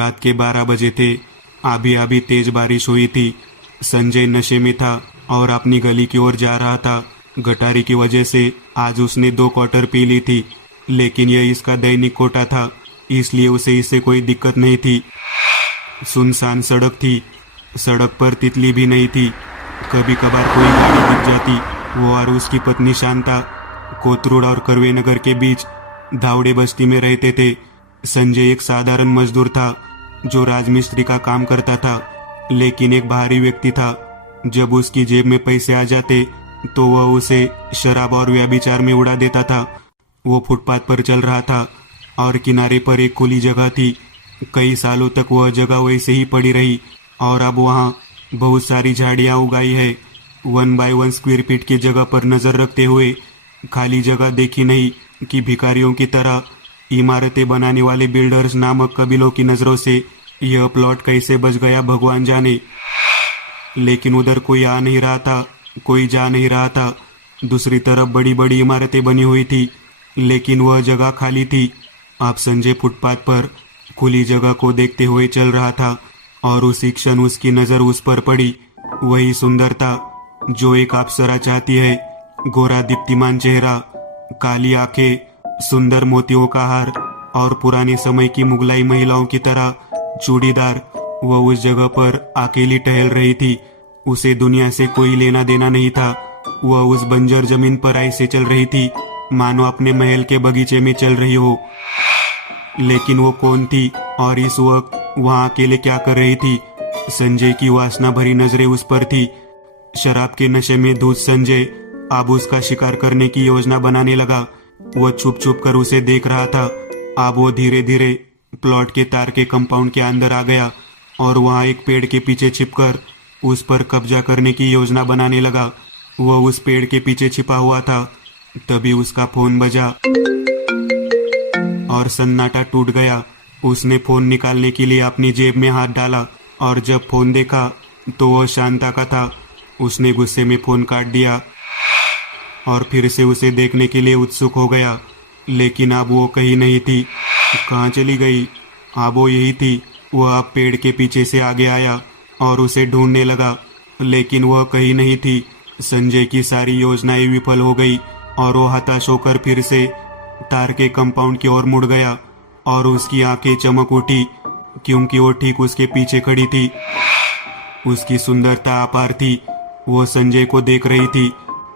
रात के 12 बजे थे। अभी अभी तेज बारिश हुई थी। संजय नशे में था और अपनी गली की ओर जा रहा था। गटारी की वजह से आज उसने 2 क्वार्टर पी ली थी, लेकिन यह इसका दैनिक कोटा था, इसलिए उसे इससे कोई दिक्कत नहीं थी। सुनसान सड़क थी। सड़क पर तितली भी नहीं थी। कभी कभार कोई गाड़ी दिख जाती। वो और उसकी पत्नी शांता कोथरूड और करवे नगर के बीच धावड़े बस्ती में रहते थे। संजय एक साधारण मजदूर था जो राजमिस्त्री का काम करता था, लेकिन एक बाहरी व्यक्ति था। जब उसकी जेब में पैसे आ जाते तो वह उसे शराब और व्यभिचार में उड़ा देता था। वो फुटपाथ पर चल रहा था और किनारे पर एक खुली जगह थी। कई सालों तक वह जगह वैसे ही पड़ी रही और अब वहाँ बहुत सारी झाड़ियाँ उगाई है। 1 बाय 1 स्क्वायर फीट की जगह पर नजर रखते हुए खाली जगह देखी नहीं कि भिखारियों की तरह इमारतें बनाने वाले बिल्डर्स नामक कबीलों की नजरों से यह प्लॉट कैसे बच गया भगवान जाने। लेकिन उधर कोई आ नहीं रहा था, कोई जा नहीं रहा था। दूसरी तरफ बड़ी बड़ी इमारतें बनी हुई थी, लेकिन वह जगह खाली थी। अब संजय फुटपाथ पर खुली जगह को देखते हुए चल रहा था और उसी क्षण उसकी नजर उस पर पड़ी। वही सुंदरता जो एक अप्सरा चाहती है। गोरा दीप्तिमान चेहरा, काली आंखें, सुंदर मोतियों का हार और पुराने समय की मुगलाई महिलाओं की तरह चूड़ीदार। वह उस जगह पर अकेली टहल रही थी। उसे दुनिया से कोई लेना देना नहीं था। वह उस बंजर जमीन पर ऐसे चल रही थी मानो अपने महल के बगीचे में चल रही हो। लेकिन वो कौन थी और इस वक्त वहां अकेले क्या कर रही थी? संजय की वासना भरी नजरें उस पर थी। शराब के नशे में धुत संजय अब उसका शिकार करने की योजना बनाने लगा। वो छुप छुप कर उसे देख रहा था। अब वो धीरे धीरे प्लॉट के तार के कंपाउंड के अंदर आ गया और वहां एक पेड़ के पीछे छिपकर उस पर कब्जा करने की योजना बनाने लगा। वह उस पेड़ के पीछे छिपा हुआ था। तभी उसका फोन बजा और सन्नाटा टूट गया। उसने फोन निकालने के लिए अपनी जेब में हाथ डाला और जब फोन देखा तो वह शांता का था। उसने गुस्से में फोन काट दिया और फिर से उसे देखने के लिए उत्सुक हो गया, लेकिन अब वो कहीं नहीं थी। कहाँ चली गई? अब वो यही थी। वह अब पेड़ के पीछे से आगे आया और उसे ढूंढने लगा, लेकिन वह कहीं नहीं थी। संजय की सारी योजनाएं विफल हो गई और वो हताश होकर फिर से तार के कंपाउंड की ओर मुड़ गया और उसकी आंखें चमक उठी क्योंकि वो ठीक उसके पीछे खड़ी थी। उसकी सुंदरता अपार थी। वो संजय को देख रही थी।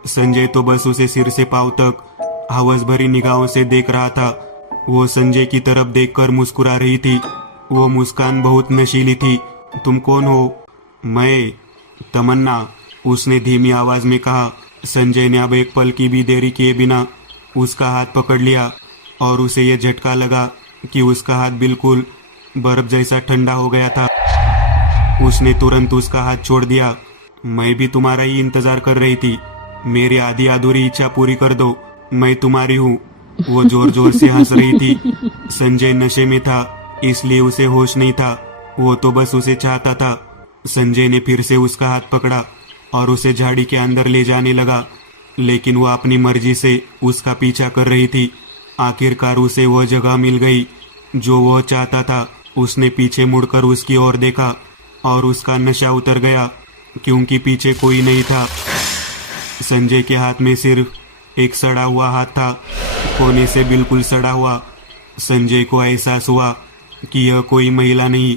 संजय तो बस उसे सिर से पांव तक हवस भरी निगाहों से देख रहा था। वो संजय की तरफ देखकर मुस्कुरा रही थी। वो मुस्कान बहुत नशीली थी। तुम कौन हो? मैं तमन्ना, उसने धीमी आवाज में कहा। संजय ने अब एक पल की भी देरी किए बिना उसका हाथ पकड़ लिया और उसे यह झटका लगा कि उसका हाथ बिल्कुल बर्फ जैसा ठंडा हो गया था। उसने तुरंत उसका हाथ छोड़ दिया। मैं भी तुम्हारा ही इंतजार कर रही थी। मेरी आधी अधूरी इच्छा पूरी कर दो, मैं तुम्हारी हूँ। वो जोर जोर से हंस रही थी। संजय नशे में था, इसलिए उसे होश नहीं था। वो तो बस उसे चाहता था। संजय ने फिर से उसका हाथ पकड़ा और उसे झाड़ी के अंदर ले जाने लगा, लेकिन वह अपनी मर्जी से उसका पीछा कर रही थी। आखिरकार उसे वह जगह मिल गई जो वह चाहता था। उसने पीछे मुड़कर उसकी ओर देखा और उसका नशा उतर गया क्योंकि पीछे कोई नहीं था। संजय के हाथ में सिर्फ एक सड़ा हुआ हाथ था, कोने से बिल्कुल सड़ा हुआ। संजय को एहसास हुआ कि यह कोई महिला नहीं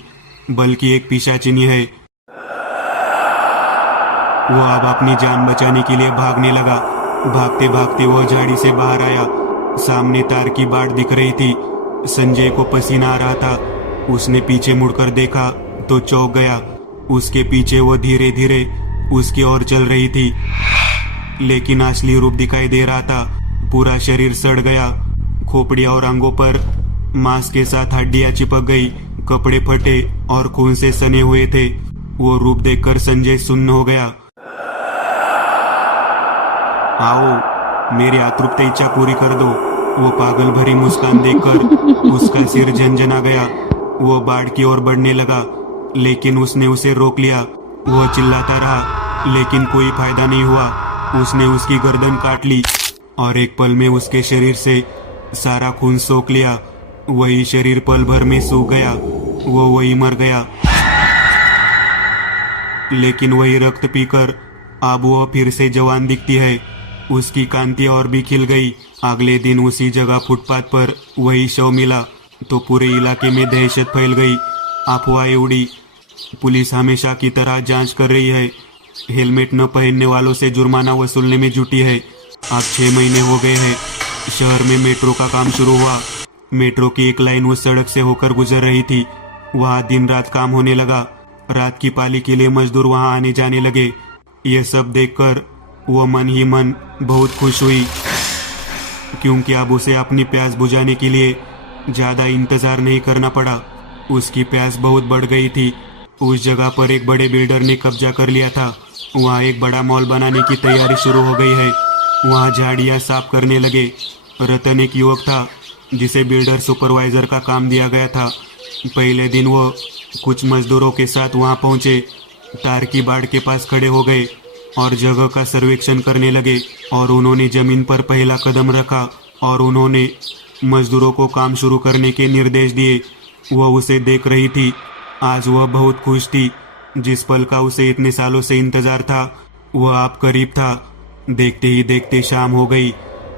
बल्कि एक पिशाचिनी है। वो अब अपनी जान बचाने के लिए भागने लगा। भागते भागते वह झाड़ी से बाहर आया। सामने तार की बाट दिख रही थी। संजय को पसीना आ रहा था। उसने पीछे मुड़कर देखा तो चौंक गया। उसके पीछे वो धीरे धीरे उसकी ओर चल रही थी, लेकिन असली रूप दिखाई दे रहा था। पूरा शरीर सड़ गया। खोपड़ियां और अंगों पर मांस के साथ हड्डियां चिपक गई। कपड़े फटे और खून से सने हुए थे। वो रूप देखकर संजय सुन्न हो गया। आओ, मेरी अतृप्त इच्छा पूरी कर दो। वो पागल भरी मुस्कान देखकर उसका सिर झनझना गया। वो बाढ़ की ओर बढ़ने लगा, लेकिन उसने उसे रोक लिया। वो चिल्लाता रहा, लेकिन कोई फायदा नहीं हुआ। उसने उसकी गर्दन काट ली और एक पल में उसके शरीर से सारा खून सोख लिया। वही शरीर पल भर में सूख गया। वो वही मर गया। लेकिन वही रक्त पीकर अब वो फिर से जवान दिखती है। उसकी कांति और भी खिल गई। अगले दिन उसी जगह फुटपाथ पर वही शव मिला तो पूरे इलाके में दहशत फैल गई। अफवाहें उड़ी। पुलिस हमेशा की तरह जांच कर रही है। हेलमेट न पहनने वालों से जुर्माना वसूलने में जुटी है। अब 6 महीने हो गए हैं। शहर में मेट्रो का काम शुरू हुआ। मेट्रो की एक लाइन उस सड़क से होकर गुजर रही थी। वहाँ दिन रात काम होने लगा। रात की पाली के लिए मजदूर वहाँ आने जाने लगे। ये सब देखकर वो मन ही मन बहुत खुश हुई, क्योंकि अब उसे अपनी प्यास बुझाने के लिए ज्यादा इंतजार नहीं करना पड़ा। उसकी प्यास बहुत बढ़ गई थी। उस जगह पर एक बड़े बिल्डर ने कब्जा कर लिया था। वहाँ एक बड़ा मॉल बनाने की तैयारी शुरू हो गई है। वहाँ झाड़ियाँ साफ करने लगे। रतन एक युवक था जिसे बिल्डर सुपरवाइजर का काम दिया गया था। पहले दिन वो कुछ मजदूरों के साथ वहाँ पहुँचे। तार की बाड़ के पास खड़े हो गए और जगह का सर्वेक्षण करने लगे। और उन्होंने जमीन पर पहला कदम रखा और उन्होंने मजदूरों को काम शुरू करने के निर्देश दिए। वह उसे देख रही थी। आज वह बहुत खुश थी। जिस पल का उसे इतने सालों से इंतजार था वह अब करीब था। देखते ही देखते शाम हो गई।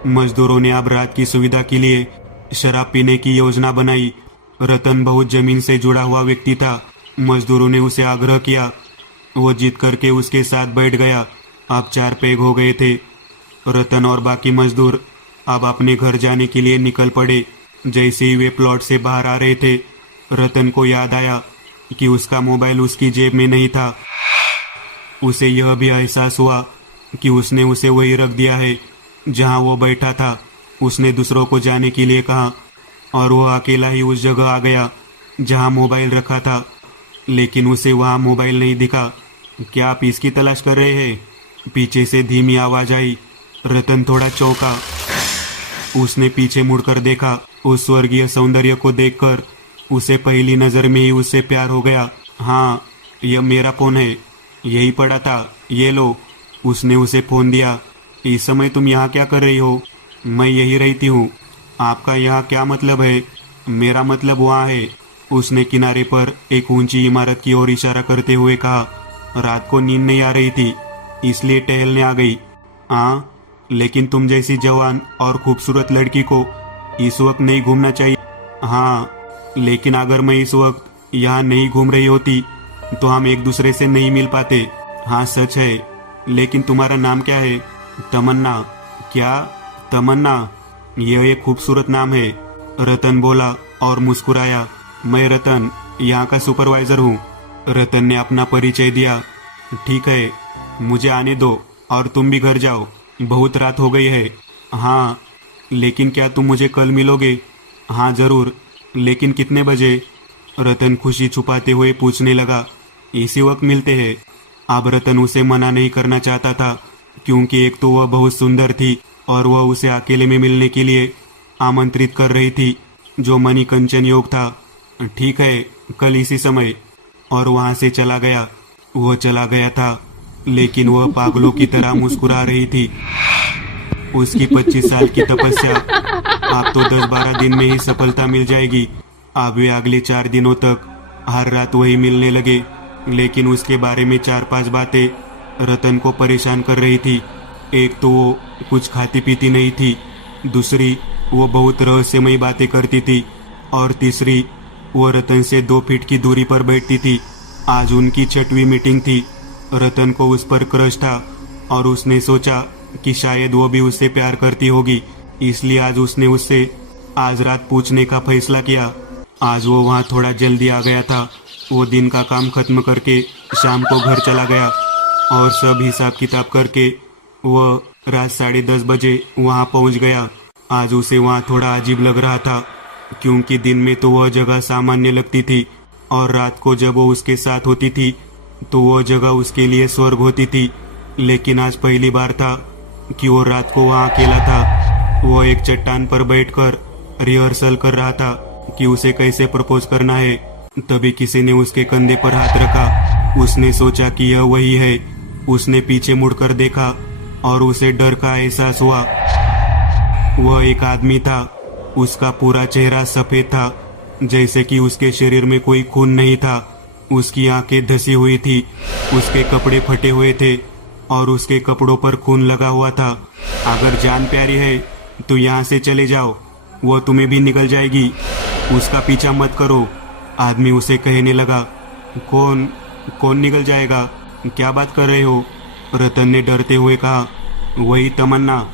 मजदूरों ने अब रात की सुविधा के लिए शराब पीने की योजना बनाई। रतन बहुत जमीन से जुड़ा हुआ व्यक्ति था। मजदूरों ने उसे आग्रह किया। वो जीत करके उसके साथ बैठ गया। अब 4 पैग हो गए थे। रतन और बाकी मजदूर अब अपने घर जाने के लिए निकल पड़े। जैसे ही वे प्लॉट से बाहर आ रहे थे रतन को याद आया कि उसका मोबाइल उसकी जेब में नहीं था। उसे यह भी एहसास हुआ कि उसने उसे वही रख दिया है जहां वो बैठा था। उसने दूसरों को जाने के लिए कहा और वह अकेला ही उस जगह आ गया जहां मोबाइल रखा था। लेकिन उसे वहां मोबाइल नहीं दिखा। क्या आप इसकी तलाश कर रहे हैं? पीछे से धीमी आवाज आई। रतन थोड़ा चौंका। उसने पीछे मुड़कर देखा। उस स्वर्गीय सौंदर्य को देखकर उसे पहली नजर में ही उससे प्यार हो गया। हाँ, यह मेरा फोन है, यही पड़ा था, ये लो। उसने उसे फोन दिया। इस समय तुम यहाँ क्या कर रही हो? मैं यही रहती हूँ। आपका यहाँ क्या मतलब है? मेरा मतलब वहाँ है। उसने किनारे पर एक ऊंची इमारत की ओर इशारा करते हुए कहा। रात को नींद नहीं आ रही थी इसलिए टहलने आ गई। हाँ, लेकिन तुम जैसी जवान और खूबसूरत लड़की को इस वक्त नहीं घूमना चाहिए। हाँ, लेकिन अगर मैं इस वक्त यहाँ नहीं घूम रही होती तो हम एक दूसरे से नहीं मिल पाते। हाँ सच है, लेकिन तुम्हारा नाम क्या है? तमन्ना। क्या? तमन्ना, यह एक खूबसूरत नाम है। रतन बोला और मुस्कुराया। मैं रतन, यहाँ का सुपरवाइजर हूँ। रतन ने अपना परिचय दिया। ठीक है, मुझे आने दो और तुम भी घर जाओ, बहुत रात हो गई है। हाँ, लेकिन क्या तुम मुझे कल मिलोगे? हाँ जरूर, लेकिन कितने बजे? रतन खुशी छुपाते हुए पूछने लगा। इसी वक्त मिलते हैं। अब रतन उसे मना नहीं करना चाहता था, क्योंकि एक तो वह बहुत सुंदर थी और वह उसे अकेले में मिलने के लिए आमंत्रित कर रही थी, जो मणि कंचन योग था। ठीक है, कल इसी समय। और वहां से चला गया। वह चला गया था, लेकिन वह पागलों की तरह मुस्कुरा रही थी। उसकी 25 साल की तपस्या अब तो 10-12 दिन में ही सफलता मिल जाएगी। अब वे अगले 4 दिनों तक हर रात वही मिलने लगे। लेकिन उसके बारे में 4-5 बातें रतन को परेशान कर रही थी। एक तो वो कुछ खाती पीती नहीं थी, दूसरी वो बहुत रहस्यमयी बातें करती थी, और तीसरी वो रतन से 2 फीट की दूरी पर बैठती थी। आज उनकी 6वीं मीटिंग थी। रतन को उस पर क्रश था और उसने सोचा कि शायद वो भी उससे प्यार करती होगी, इसलिए आज उसने उससे आज रात पूछने का फैसला किया। आज वो वहाँ थोड़ा जल्दी आ गया था। वो दिन का काम खत्म करके शाम को घर चला गया और सब हिसाब किताब करके वह रात 10:30 बजे वहाँ पहुँच गया। आज उसे वहाँ थोड़ा अजीब लग रहा था, क्योंकि दिन में तो वह जगह सामान्य लगती थी और रात को जब वो उसके साथ होती थी तो वह जगह उसके लिए स्वर्ग होती थी। लेकिन आज पहली बार था कि वो रात को वहाँ अकेला था। वो एक चट्टान पर बैठकर रिहर्सल कर रहा था कि उसे कैसे प्रपोज करना है। तभी किसी ने उसके कंधे पर हाथ रखा। उसने सोचा कि यह वही है। उसने पीछे मुड़कर देखा और उसे डर का एहसास हुआ। वह एक आदमी था। उसका पूरा चेहरा सफेद था जैसे कि उसके शरीर में कोई खून नहीं था। उसकी आंखें धसी हुई थी, उसके कपड़े फटे हुए थे और उसके कपड़ों पर खून लगा हुआ था। अगर जान प्यारी है तो यहाँ से चले जाओ, वो तुम्हें भी निकल जाएगी, उसका पीछा मत करो। आदमी उसे कहने लगा। कौन कौन निकल जाएगा, क्या बात कर रहे हो? रतन ने डरते हुए कहा। वही तमन्ना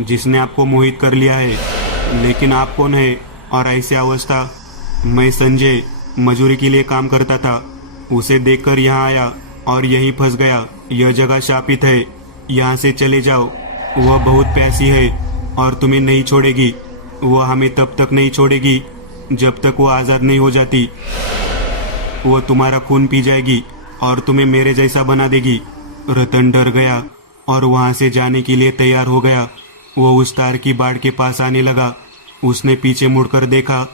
जिसने आपको मोहित कर लिया है। लेकिन आप कौन है और ऐसी अवस्था? मैं संजय, मजूरी के लिए काम करता था, उसे देखकर यहाँ आया और यहीं फंस गया। यह जगह शापित है, यहाँ से चले जाओ। वह बहुत प्यासी है और तुम्हें नहीं छोड़ेगी। वह हमें तब तक नहीं छोड़ेगी जब तक वो आज़ाद नहीं हो जाती। वो तुम्हारा खून पी जाएगी और तुम्हें मेरे जैसा बना देगी। रतन डर गया और वहां से जाने के लिए तैयार हो गया। वो उस तार की बाड़ के पास आने लगा। उसने पीछे मुड़कर देखा,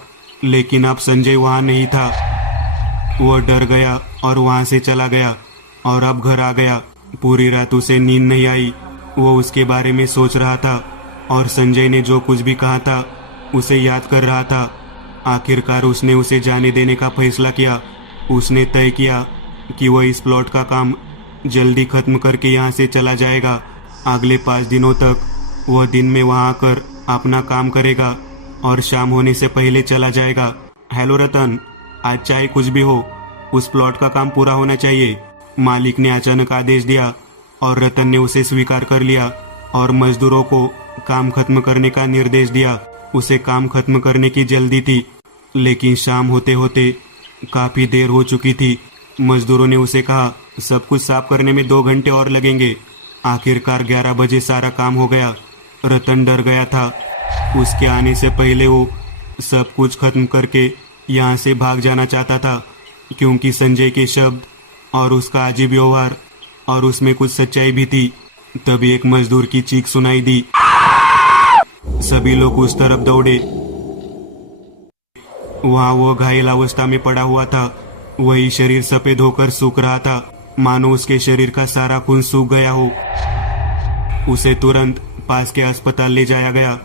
लेकिन अब संजय वहां नहीं था। वो डर गया और वहां से चला गया और अब घर आ गया। पूरी रात उसे नींद नहीं आई। वो उसके बारे में सोच रहा था और संजय ने जो कुछ भी कहा था उसे याद कर रहा था। आखिरकार उसने उसे जाने देने का फैसला किया। उसने तय किया कि वह इस प्लॉट का काम जल्दी खत्म करके यहाँ से चला जाएगा। अगले 5 दिनों तक वह दिन में वहाँ आकर अपना काम करेगा और शाम होने से पहले चला जाएगा। हेलो रतन, आज चाहे कुछ भी हो, उस प्लॉट का काम पूरा होना चाहिए। मालिक ने अचानक आदेश दिया और रतन ने उसे स्वीकार कर लिया और मजदूरों को काम खत्म करने का निर्देश दिया। उसे काम खत्म करने की जल्दी थी, लेकिन शाम होते होते काफी देर हो चुकी थी। मजदूरों ने उसे कहा, सब कुछ साफ करने में 2 घंटे और लगेंगे। आखिरकार 11 बजे सारा काम हो गया। रतन डर गया था। उसके आने से पहले वो सब कुछ खत्म करके यहाँ से भाग जाना चाहता था, क्योंकि संजय के शब्द और उसका अजीब व्यवहार और उसमें कुछ सच्चाई भी थी। तभी एक मजदूर की चीख सुनाई दी। सभी लोग उस तरफ दौड़े। वहां वो घायल अवस्था में पड़ा हुआ था। वही शरीर सफेद होकर सूख रहा था, मानो उसके शरीर का सारा खून सूख गया हो। उसे तुरंत पास के अस्पताल ले जाया गया।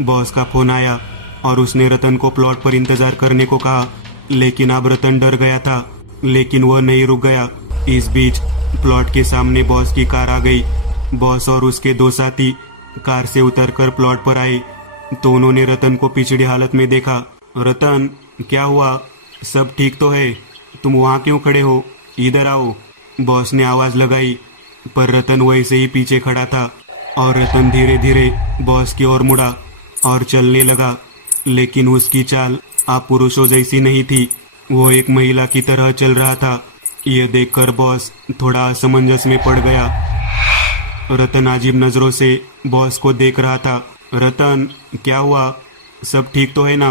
बॉस का फोन आया और उसने रतन को प्लॉट पर इंतजार करने को कहा, लेकिन अब रतन डर गया था। लेकिन वह नहीं रुक गया। इस बीच प्लॉट के सामने बॉस की कार आ गई। बॉस और उसके 2 साथी कार से उतरकर प्लॉट पर आए तो उन्होंने रतन को पिछड़ी हालत में देखा। रतन, क्या हुआ? सब ठीक तो है? तुम वहाँ क्यों खड़े हो? इधर आओ, बॉस ने आवाज लगाई। पर रतन वैसे ही पीछे खड़ा था और रतन धीरे धीरे बॉस की ओर मुड़ा और चलने लगा। लेकिन उसकी चाल आप पुरुषों जैसी नहीं थी, वो एक महिला की तरह चल रहा था। यह देखकर बॉस थोड़ा असमंजस में पड़ गया। रतन अजीब नजरों से बॉस को देख रहा था। रतन, क्या हुआ? सब ठीक तो है ना?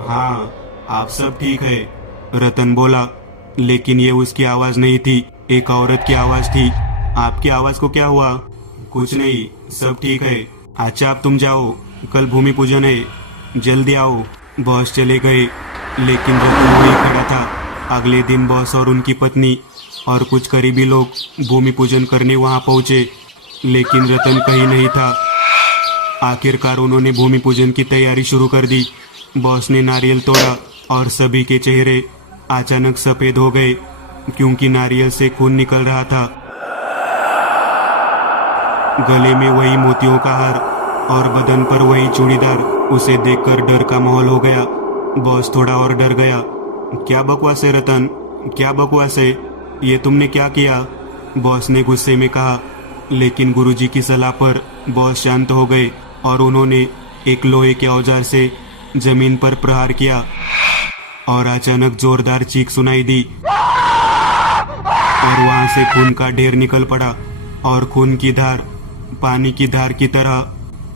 हाँ, आप सब ठीक है, रतन बोला। लेकिन ये उसकी आवाज नहीं थी, एक औरत की आवाज थी। आपकी आवाज को क्या हुआ? कुछ नहीं, सब ठीक है। अच्छा, अब तुम जाओ, कल भूमि पूजन है, जल्दी आओ। बॉस चले गए, लेकिन रतन वहीं खड़ा था। अगले दिन बॉस और उनकी पत्नी और कुछ करीबी लोग भूमि पूजन करने वहां पहुंचे, लेकिन रतन कहीं नहीं था। आखिरकार उन्होंने भूमि पूजन की तैयारी शुरू कर दी। बॉस ने नारियल तोड़ा और सभी के चेहरे अचानक सफेद हो गए, क्योंकि नारियल से खून निकल रहा था। गले में वही मोतियों का हार और बदन पर वही चूड़ीदार। उसे देखकर डर का माहौल हो गया। बॉस थोड़ा और डर गया। क्या बकवास है रतन, क्या बकवास है? ये तुमने क्या किया? बॉस ने गुस्से में कहा। लेकिन गुरुजी की सलाह पर बॉस शांत हो गए और उन्होंने एक लोहे के औजार से जमीन पर प्रहार किया और अचानक जोरदार चीख सुनाई दी और वहां से खून का ढेर निकल पड़ा और खून की धार पानी की धार की तरह,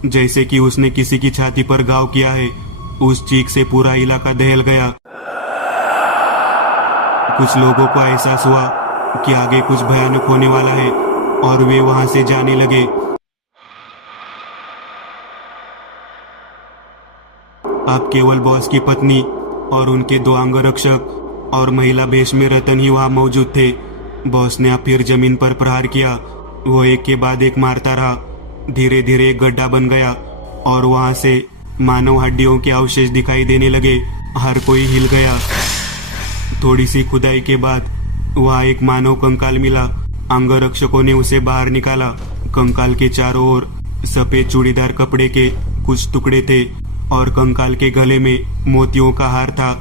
जैसे कि उसने किसी की छाती पर घाव किया है। उस चीख से पूरा इलाका दहल गया। कुछ लोगों को एहसास हुआ कि आगे कुछ भयानक होने वाला है और वे वहां से जाने लगे। अब केवल बॉस की पत्नी और उनके 2 अंगरक्षक और महिला वेश में रतन ही वहां मौजूद थे। बॉस ने अब फिर जमीन पर प्रहार किया। वो एक के बाद एक मारता रहा। धीरे धीरे एक गड्ढा बन गया और वहां से मानव हड्डियों के अवशेष दिखाई देने लगे। हर कोई हिल गया। थोड़ी सी खुदाई के बाद वहाँ एक मानव कंकाल मिला। अंगरक्षकों ने उसे बाहर निकाला। कंकाल के चारों ओर सफेद चूड़ीदार कपड़े के कुछ टुकड़े थे और कंकाल के गले में मोतियों का हार था।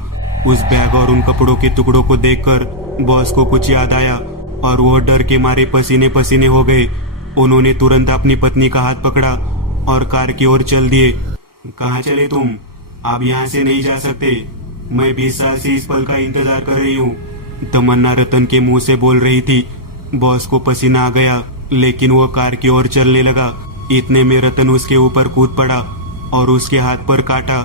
उस बैग और उन कपड़ों के टुकड़ों को देखकर बॉस को कुछ याद आया और वो डर के मारे पसीने पसीने हो गए। उन्होंने तुरंत अपनी पत्नी का हाथ पकड़ा और कार की ओर चल दिए। कहाँ चले तुम? आप यहाँ से नहीं जा सकते। मैं 20 साल से इस पल का इंतजार कर रही हूँ। तमन्ना रतन के मुंह से बोल रही थी। बॉस को पसीना आ गया, लेकिन वो कार की ओर चलने लगा। इतने में रतन उसके ऊपर कूद पड़ा और उसके हाथ पर काटा।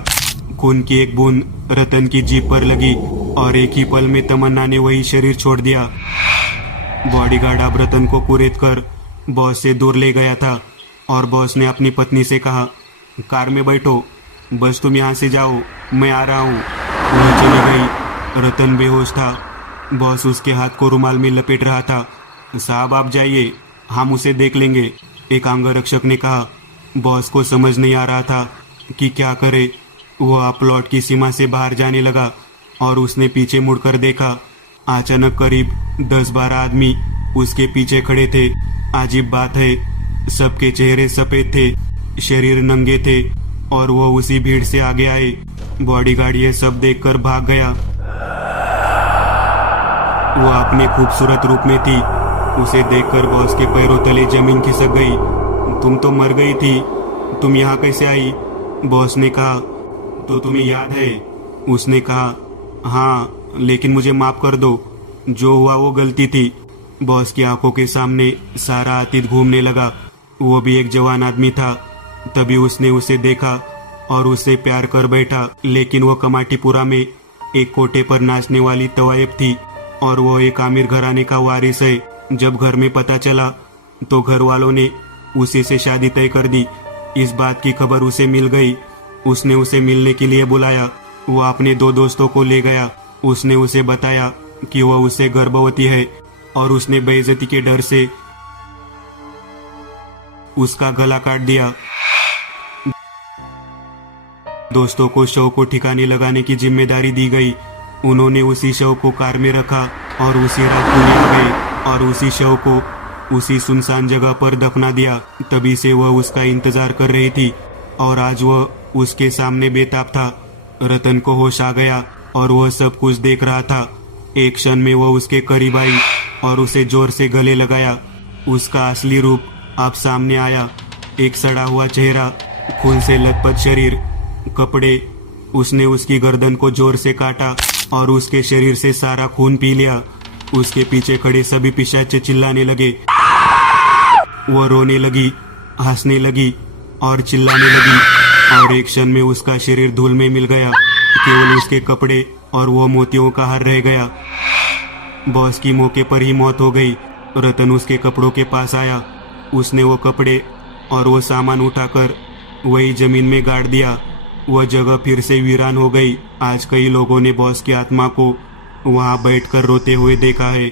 खून की एक बूंद रतन की जीभ पर लगी और एक ही पल में तमन्ना ने वही शरीर छोड़ दिया। बॉडीगार्ड अब रतन को कुरेद कर बॉस से दूर ले गया था और बॉस ने अपनी पत्नी से कहा, कार में बैठो, बस तुम यहाँ से जाओ, मैं आ रहा हूँ। वो चली गई। रतन बेहोश था। बॉस उसके हाथ को रुमाल में लपेट रहा था। साहब आप जाइए, हम उसे देख लेंगे, एक अंगरक्षक ने कहा। बॉस को समझ नहीं आ रहा था कि क्या करे। वो अब प्लॉट की सीमा से बाहर जाने लगा और उसने पीछे मुड़कर देखा। अचानक करीब 10-12 आदमी उसके पीछे खड़े थे। अजीब बात है, सबके चेहरे सफेद थे, शरीर नंगे थे और वो उसी भीड़ से आगे आए। बॉडीगार्ड ये सब देखकर भाग गया। वो अपने खूबसूरत रूप में थी। उसे देखकर बॉस के पैरों तले जमीन खिसक गई। तुम तो मर गई थी, तुम यहाँ कैसे आई? बॉस ने कहा। तो तुम्हें याद है? उसने कहा, हाँ, लेकिन मुझे माफ कर दो, जो हुआ वो गलती थी। बॉस की आंखों के सामने सारा अतीत घूमने लगा। वो भी एक जवान आदमी था। तभी उसने उसे देखा और उससे प्यार कर बैठा। लेकिन वो कमाटीपुरा में एक कोटे पर नाचने वाली तवायब थी और वो एक आमिर घराने का वारिस है। जब घर में पता चला तो घर वालों ने उसी से शादी तय कर दी। इस बात की खबर उसे मिल गई। उसने उसे मिलने के लिए बुलाया। वो अपने 2 दोस्तों को ले गया। उसने उसे बताया कि वह उससे गर्भवती है और उसने बेइज्जती के डर से उसका गला काट दिया। दोस्तों को शव को ठिकाने लगाने की जिम्मेदारी दी गई। उन्होंने उसी शव को कार में रखा और उसी रात पुणे आ गए और उसी शव को उसी सुनसान जगह पर दफना दिया। तभी से वह उसका इंतजार कर रही थी और आज वह उसके सामने बेताब था। रतन को होश आ गया और वह सब कुछ देख रहा था। एक क्षण में वह उसके करीब आई और उसे जोर से गले लगाया। उसका असली रूप अब सामने आया। एक सड़ा हुआ चेहरा, खून से लथपथ शरीर, कपड़े। उसने उसकी गर्दन को जोर से काटा और उसके शरीर से सारा खून पी लिया। उसके पीछे खड़े सभी पिशाच चिल्लाने लगे। वो रोने लगी, हंसने लगी और चिल्लाने लगी और एक क्षण में उसका शरीर धूल में मिल गया। केवल उसके कपड़े और वो मोतियों का हार रह गया। बॉस की मौके पर ही मौत हो गई। रतन उसके कपड़ों के पास आया। उसने वो कपड़े और वो सामान उठाकर वही जमीन में गाड़ दिया। वह जगह फिर से वीरान हो गई। आज कई लोगों ने बॉस की आत्मा को वहां बैठकर रोते हुए देखा है।